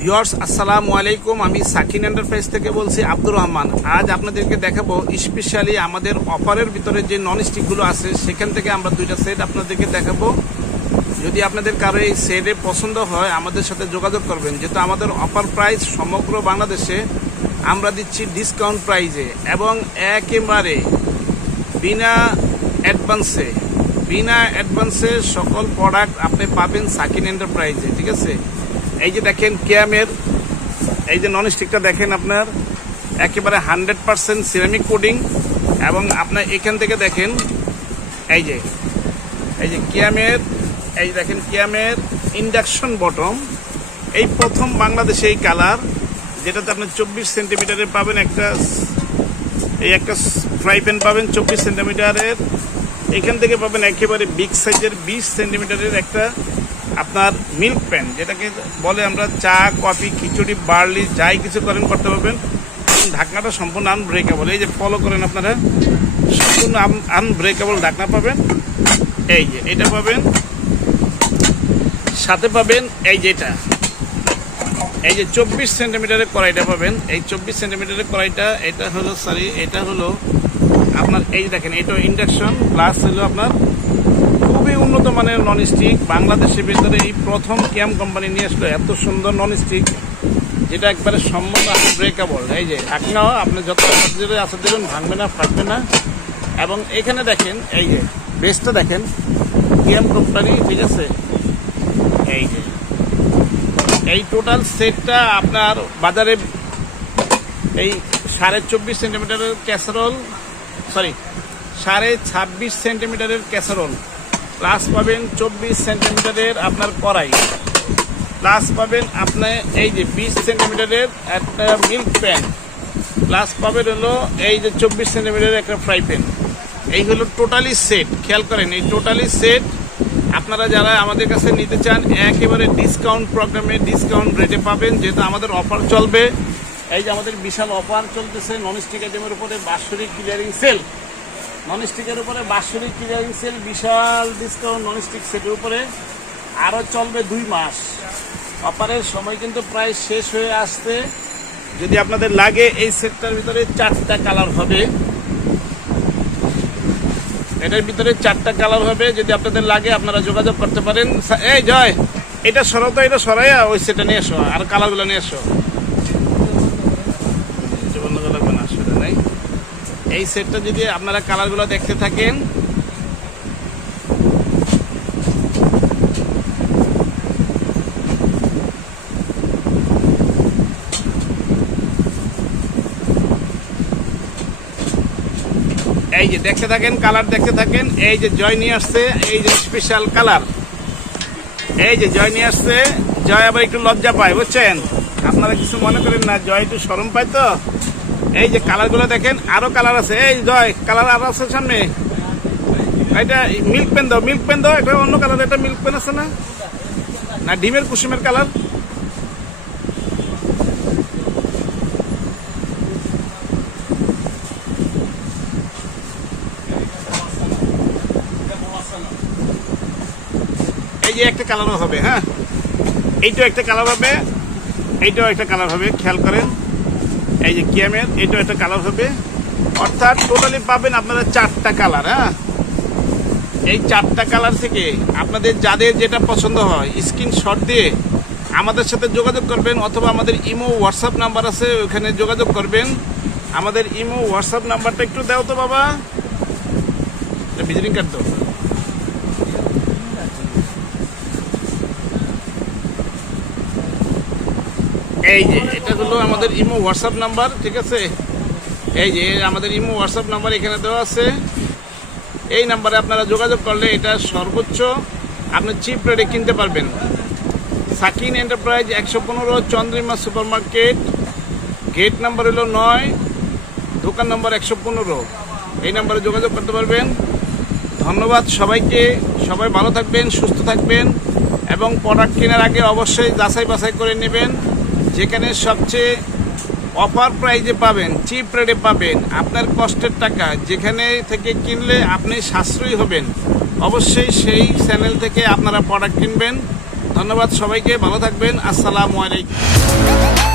Viewers, আসসালামু আলাইকুম। আমি সাকিন এন্টারপ্রাইজ থেকে বলছি আব্দুর রহমান। আজ আপনাদেরকে দেখাবো স্পেশালি আমাদের অফারের ভিতরে যে নন স্টিকগুলো আছে, সেখান থেকে আমরা দুইটা সেট আপনাদেরকে দেখাবো। যদি আপনাদের কারও এই সেটে পছন্দ হয়, আমাদের সাথে যোগাযোগ করবেন। যেহেতু আমাদের অফার প্রাইস সমগ্র বাংলাদেশে আমরা দিচ্ছি ডিসকাউন্ট প্রাইজে এবং একেবারে বিনা অ্যাডভান্সে বিনা অ্যাডভান্সে সকল প্রোডাক্ট আপনি পাবেন সাকিন এন্টারপ্রাইজে, ঠিক আছে? এই যে দেখেন ক্যামের, এই যে নন স্টিকটা দেখেন আপনার, একেবারে হান্ড্রেড পার্সেন্ট সিরামিক কোডিং এবং আপনার এখান থেকে দেখেন, এই যে এই যে কিয়ামের, এই দেখেন কিয়ামের ইন্ডাকশন বটম এই প্রথম বাংলাদেশে এই কালার যেটাতে আপনি চব্বিশ সেন্টিমিটারের পাবেন একটা এই একটা ফ্রাই প্যান পাবেন চব্বিশ সেন্টিমিটারের, এখান থেকে পাবেন একেবারে বিগ সাইজের বিশ সেন্টিমিটারের একটা আপনার মিল্ক প্যান, যেটাকে বলে আমরা চা, কফি, খিচুড়ি, বার্লি, যাই কিছু করেন, করতে পারবেন। ঢাকনাটা সম্পূর্ণ আনব্রেকেবল এই যে ফলো করেন আপনারা, সম্পূর্ণ আনব্রেকেবল ঢাকনা পাবেন। এই যে, এটা পাবেন। সাথে পাবেন এই যেটা এই যে চব্বিশ সেন্টিমিটারের কড়াইটা পাবেন। এই চব্বিশ সেন্টিমিটারের কড়াইটা, এটা হলো সরি এটা হলো আপনার, এই দেখেন, এটা ইন্ডাকশন প্লাস হলো আপনার উন্নত মানের নন স্টিক বাংলাদেশের ভিতরে এই প্রথম ক্যাম কোম্পানি নিয়ে আসলো, এত সুন্দর নন স্টিক যেটা একবারে সম্পূর্ণ ব্রেকেবল এই যে ঢাকনাও আপনি যত আসা দেবেন ভাঙবে না, ফাটবে না। এবং এখানে দেখেন, এই যে, বেসটা দেখেন, ক্যাম কোম্পানি ঠিক আছে? এই যে, এই টোটাল সেটটা আপনার বাজারে এই সাড়ে চব্বিশ সেন্টিমিটারের ক্যাসারোল সরি সাড়ে ছাব্বিশ সেন্টিমিটারের ক্যাসারোল প্লাস পাবেন চব্বিশ সেন্টিমিটারের আপনার কড়াই। প্লাস পাবেন আপনি এই যে বিশ সেন্টিমিটারের একটা মিল্ক প্যান। প্লাস পাবেন হলো এই যে চব্বিশ সেন্টিমিটারের একটা ফ্রাই প্যান। এই হলো টোটালি সেট, খেয়াল করেন, এই টোটালি সেট আপনারা যারা আমাদের কাছে নিতে চান, একেবারে ডিসকাউন্ট প্রোগ্রামে ডিসকাউন্ট রেটে পাবেন, যেহেতু আমাদের অফার চলবে। এই যে আমাদের বিশাল অফার চলতেছে নন স্টিক আইটেমের উপরে বাৎসরিক ক্লিয়ারিং সেল নন স্টিকের উপরে, বাৎসরিক ক্লিয়ারিং সেল বিশাল ডিসকাউন্ট ননস্টিক সেটের উপরে। আরও চলবে দুই মাস। অপারের সময় কিন্তু প্রায় শেষ হয়ে আসতে। যদি আপনাদের লাগে, এই সেটটার ভিতরে চারটা কালার হবে। এটার ভিতরে চারটা কালার হবে। যদি আপনাদের লাগে, আপনারা যোগাযোগ করতে পারেন। এই জয়, এটা সরাও তো, এটা সরাইয়া ওই সেটা নিয়ে এসো, আর কালারগুলো নিয়ে এসো এটা বন্ধ করা লাগবে না, অসুবিধা নাই। এই সেটটা যদি আপনারা কালারগুলো দেখতে থাকেন। এই যে দেখতে থাকেন, কালার দেখতে থাকেন। এই যে জয় নিয়ে আসছে, এই যে স্পেশাল কালার। এই যে জয় নিয়ে আসছে, জয় আবার একটু লজ্জা পায়, বুঝছেন? আপনারা কিছু মনে করেন না, জয় একটু সরম পায় তো? এই যে কালারগুলো দেখেন, আরও কালার আছে। এই জয় কালার আরও আছে সামনে। এটা মিল্ক পেন দাও মিল্ক পেন দাও, এটা অন্য কালার এটা মিল্ক পেন আছে না? না, ডিমের কুসুমের কালার এই যে একটা কালারও হবে হ্যাঁ? এইটাও একটা কালার হবে এইটাও একটা কালার হবে, খেয়াল করেন। এই যে কিয়ামের এটা একটা কালার হবে। অর্থাৎ টোটালি পাবেন আপনারা চারটা কালার হ্যাঁ? এই চারটা কালার থেকে আপনাদের যাদের যেটা পছন্দ হয় স্ক্রিনশট দিয়ে আমাদের সাথে যোগাযোগ করবেন অথবা আমাদের ইমো হোয়াটসঅ্যাপ নাম্বার আছে, ওখানে যোগাযোগ করবেন। আমাদের ইমো হোয়াটসঅ্যাপ নাম্বারটা একটু দাও তো বাবা। ভিজিটিং কার্ড দাও। এই যে, এটা হলো আমাদের ইমো হোয়াটসঅ্যাপ নাম্বার ঠিক আছে? এই যে, আমাদের ইমো হোয়াটসঅ্যাপ নাম্বার এখানে দেওয়া আছে। এই নাম্বারে আপনারা যোগাযোগ করলে এটা সর্বোচ্চ আপনি চিপ রেটে কিনতে পারবেন। সাকিন এন্টারপ্রাইজ একশো পনেরো, Chandrima super market gate number হলো নয়, দোকান নাম্বার একশো পনেরো। এই নাম্বারে যোগাযোগ করতে পারবেন। ধন্যবাদ সবাইকে। সবাই ভালো থাকবেন, সুস্থ থাকবেন এবং প্রোডাক্ট কেনার আগে অবশ্যই যাচাই বাছাই করে নেবেন। যেখানে সবচেয়ে অফার প্রাইজে পাবেন চিপ রেটে পাবেন, আপনার কষ্টের টাকা, যেখানে থেকে কিনলে আপনি সাশ্রয়ী হবেন। অবশ্যই সেই চ্যানেল থেকে আপনারা প্রোডাক্ট কিনবেন। ধন্যবাদ সবাইকে, ভালো থাকবেন, আসসালামু আলাইকুম।